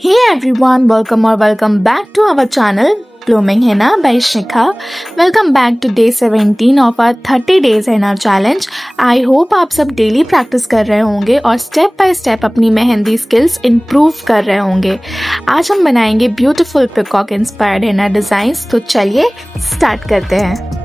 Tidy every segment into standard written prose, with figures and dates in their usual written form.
Hey everyone, welcome back to our channel Blooming Henna by Shikha. Welcome back to day 17 of our 30 days Henna challenge. I hope आप सब daily practice कर रहे होंगे और step by step अपनी mehndi skills improve कर रहे होंगे। आज हम बनाएंगे beautiful peacock inspired henna designs, तो चलिए स्टार्ट करते हैं।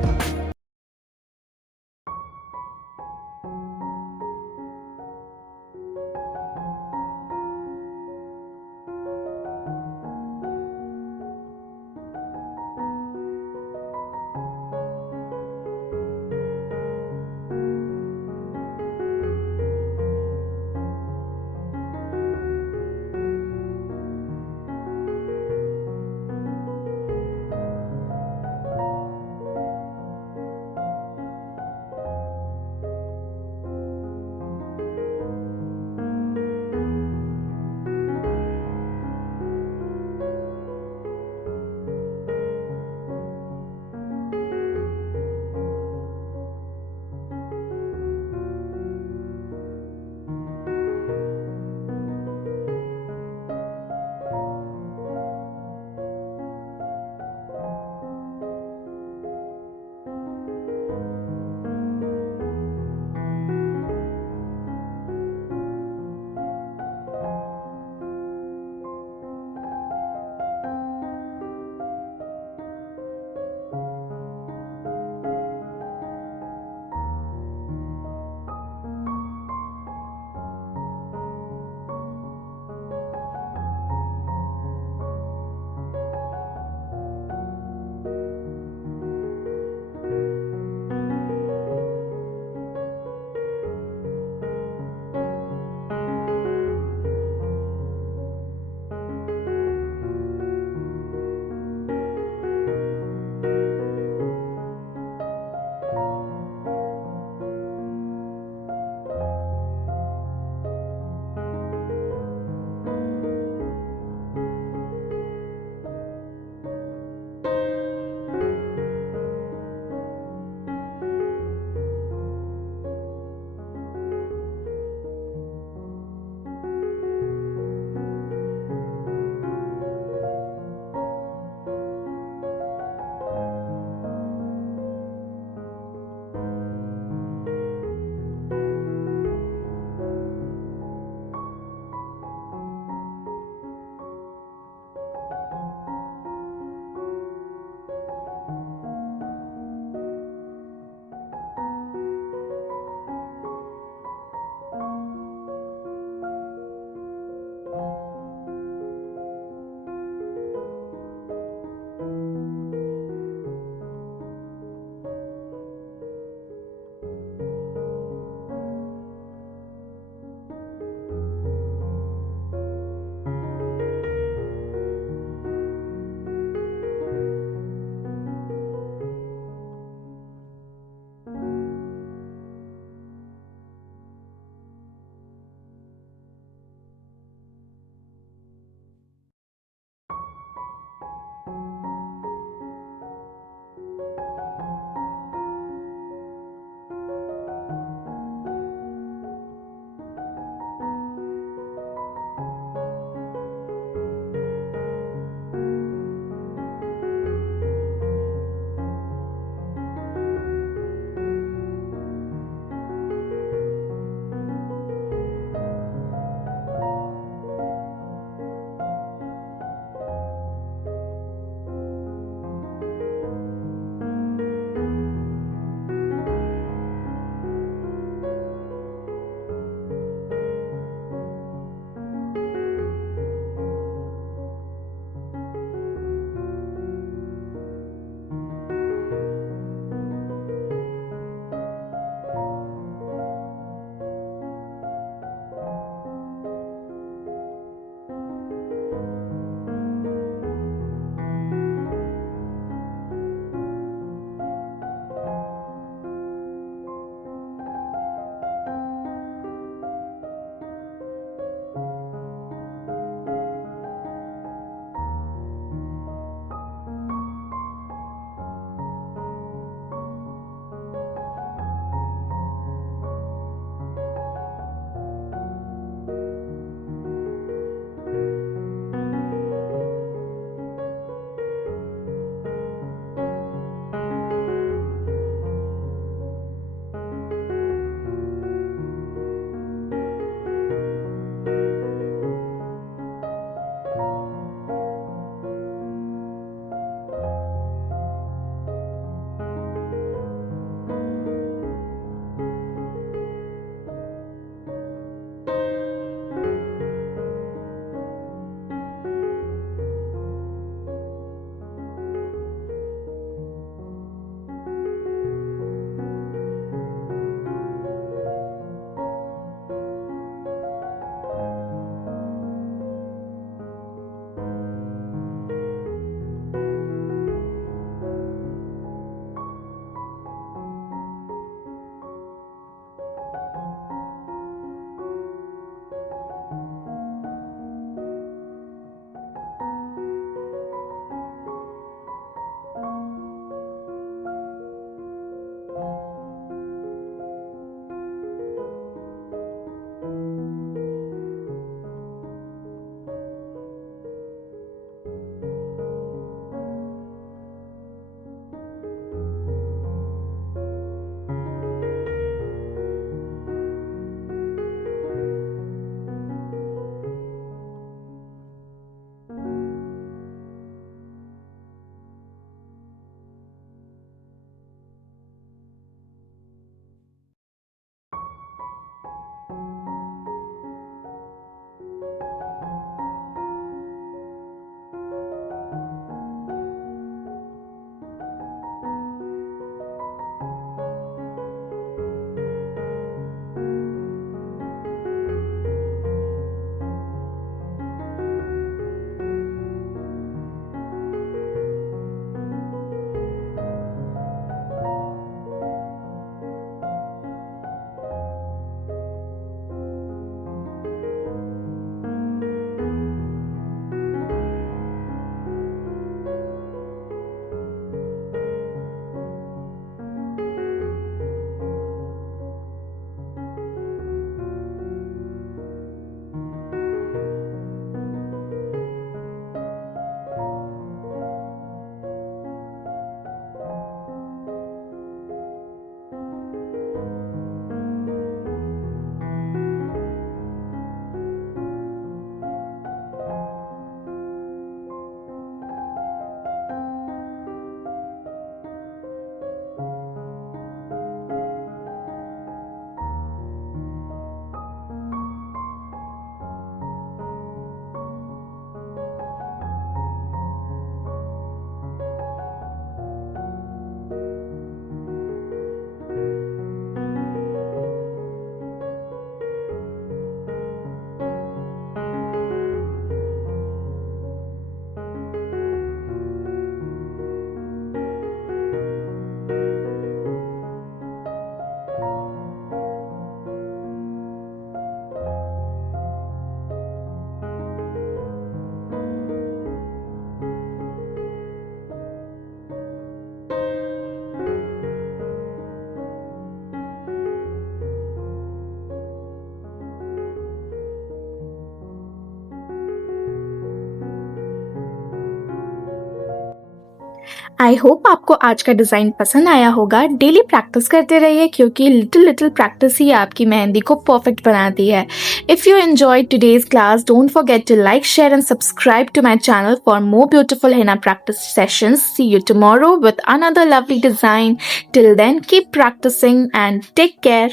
आई होप आपको आज का डिज़ाइन पसंद आया होगा। डेली प्रैक्टिस करते रहिए क्योंकि लिटिल लिटिल प्रैक्टिस ही आपकी मेहंदी को परफेक्ट बनाती है। If you enjoyed today's class, don't forget to like, share and subscribe to my channel for more beautiful henna practice sessions. See you tomorrow with another lovely design. Till then, keep practicing and take care.